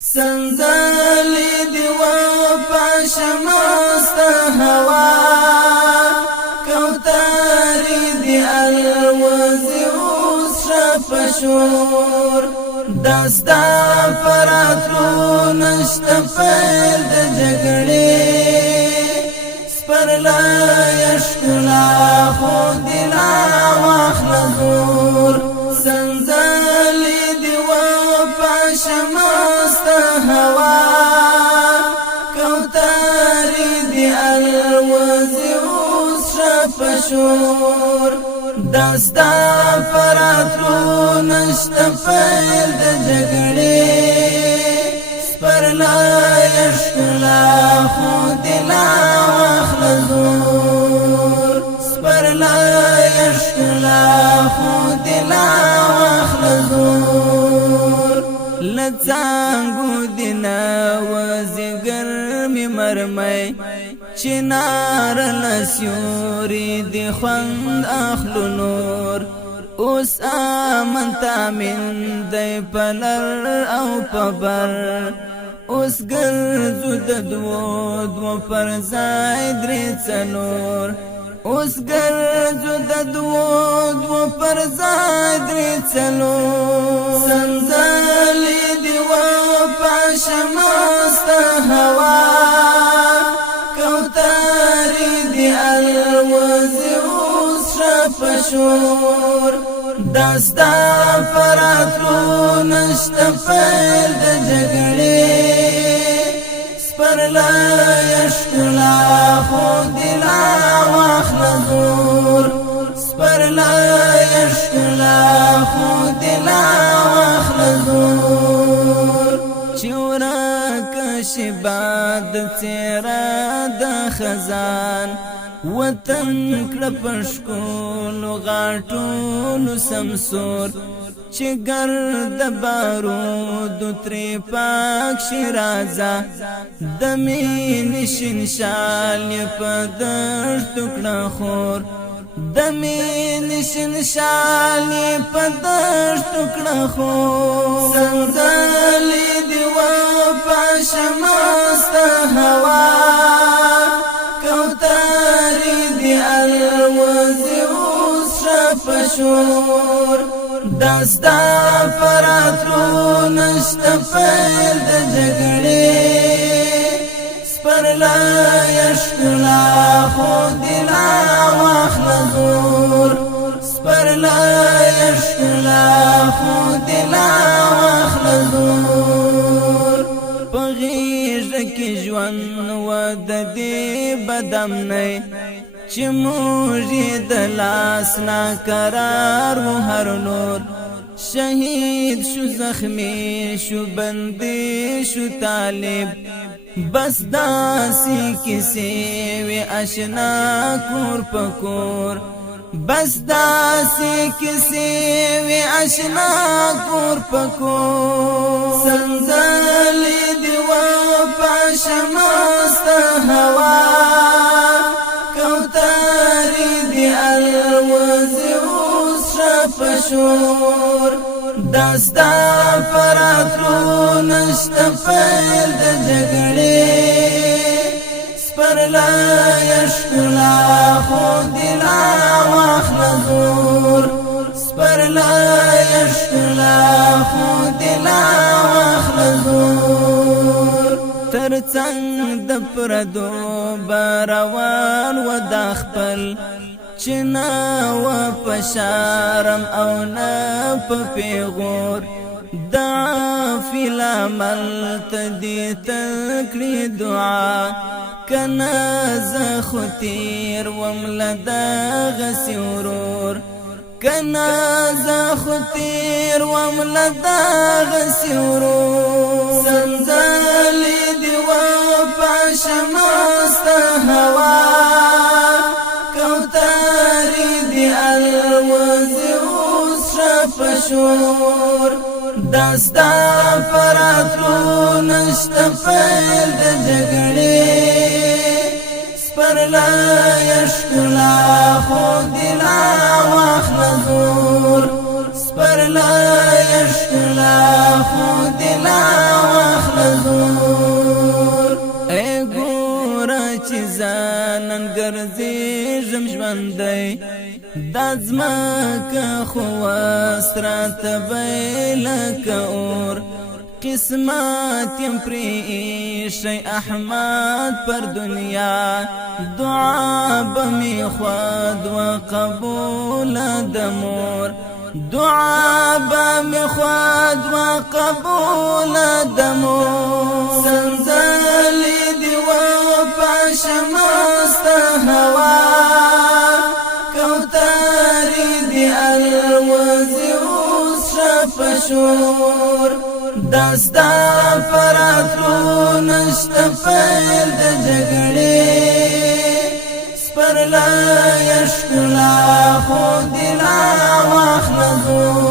سنزلی دی و پاشمست هوا کوتاری دی الوزی اوس شپشور دستا پراتلو نشت پیل د جګړې سپرلا یشکلا خود لا واخلزور سنزلی دی و پاشمست هوا کوتاری دی الوزی اوس شپشور دستا پراتلو نشت پیل د جګړې سپرلا یشکلا خود لا واخلزور سپرلا یشکلا خود لا واخلزور لڅانګو دینا وزګر می مرمای چنار لسیوري دی خوند اخلو نور اوس امنتا من دی پلر او پبر اوس ګرځو د دو پر ځای درې څلور اوس ګرځو د دو پر ځای درې څلور سنزلی دی و پاشمست هوا کوتاری دی الوزی اوس شپشور دستا پراتلو نشت پیل د جګړې سپرلا یشکلا خود لا واخلزور سپرلا یشکلا خود لا واخلزور چورا کشباد تیرا د خزان وطن کړه پښکول غاټول سمسور چې ګرد بارود تری پاک شرازا د مين شنشال په دشت کړه خور د مين شنشال په دشت کړه خور سنزلی دی و پاشمست هوا کوتاری دی الوزی اوس شپشور دستا پراتلو نشت پیل د جګړې سپرلا یشکلا خود لا واخلزور سپرلا یشکلا خود لا واخلزور پغیژ کې ژوند و د دې بدم نه چې موږ د لاس نا قرار و هر نور شهید شو زخمی شو بندی شو طالب بس داسی کسی وی اشنا کور پکور بس داسی کسی وی اشنا کور پکور سنزلی دی و پاشمست هوا کوتاری دی الوزی اوس شپشور دستا پراتلو نشت پیل د جګړې سپرلا یشکلا خود لا واخلزور سپرلا یشکلا خود لا واخلزور ترڅنګ د پردو باروان و د خپل چنا و پشارم او نه په پیغور دا فیلا مل تدی تکړی دعا کنا زخ تیر وملدا غسورور کنا زخ تیر وملدا غسورور سنزلی دی و پاشمست هوا کوتاری دی الوزی اوس شپشور دستا پراتلو نشت پیل د جګړې سپرلا یشکلا خود لا واخلزور سپرلا یشکلا خود لا واخلزور نن ګرځېږم ژوندی دا ځمکه خو اوس راته لکه اور قسمت یم پرې ایښی احمد پر دنیا دعا به مې خود و قبوله د مور دعا به مې خود و قبوله د مور سنځلې دې وپاشه مسته هوا کوترې دې الوزي اوس ښه په شور داستا فراتلو نشته پیل د جګړې سپرلی ښکلا خو دې را واخله زور